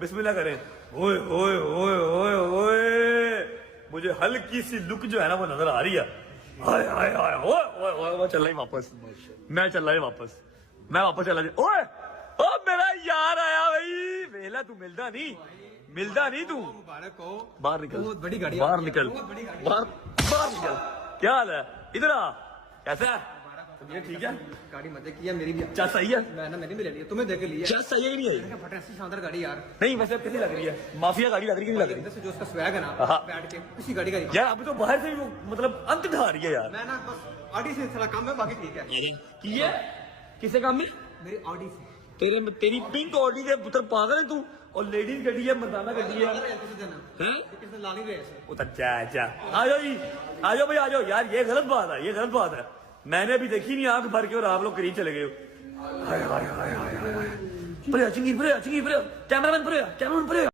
बिस्मिल्लाह करें। ओए ओए ओए ओए ओए, मुझे हल्की सी लुक जो है ना वो नजर आ रही है। हाय हाय हाय, ओए ओए ओए, वो चल रही वापस, मैं चल रहा है वापस, मैं वापस चला जाए। ओए ओ मेरा यार आया भाई, वेला तू मिलता नहीं तू। मुबारक हो। बाहर निकल, बहुत बड़ी गाड़ी बाहर है, निकल, बहुत बड़ी गाड़ी है। बाहर बाहर निकल। क्या हाल है? इधर आ, कैसा है? ये ठीक है? गाड़ी मजे की है मेरी भी। क्या सही है? मैंने मेरी भी ले ली, तुम्हें देख लिया। क्या सही है कि नहीं है? मैंने कहा, फटा ऐसी शानदार गाड़ी यार। नहीं वैसे अब कैसी लग रही है? माफिया गाड़ी लग रही है कि नहीं लग रही? अंदर से जो उसका स्वैग है ना, हाँ। बैठ के उसी गाड़ी का ही। यार अभी तो बाहर से भी वो मतलब अंत ढा रही है यार। मैं ना बस ऑडी से थोड़ा कम है, बाकी ठीक है। की है? किसे काम में? मेरी ऑडी से तेरी पिंक ऑडी के पुत्र पागल है तू। और लेडीज गड्डी है, मर्दाना गड्डी है। हैं? किसने लाली रेस है। उतर जा जा, आ जाओ जी, आ जाओ भाई आ जाओ। यार ये गलत बात है, ये गलत बात है। मैंने अभी देखी नहीं आंख भर के और आप लोग करीब चले गए हो। हाय हाय हाय हाय हाय, कैमरामैन परे।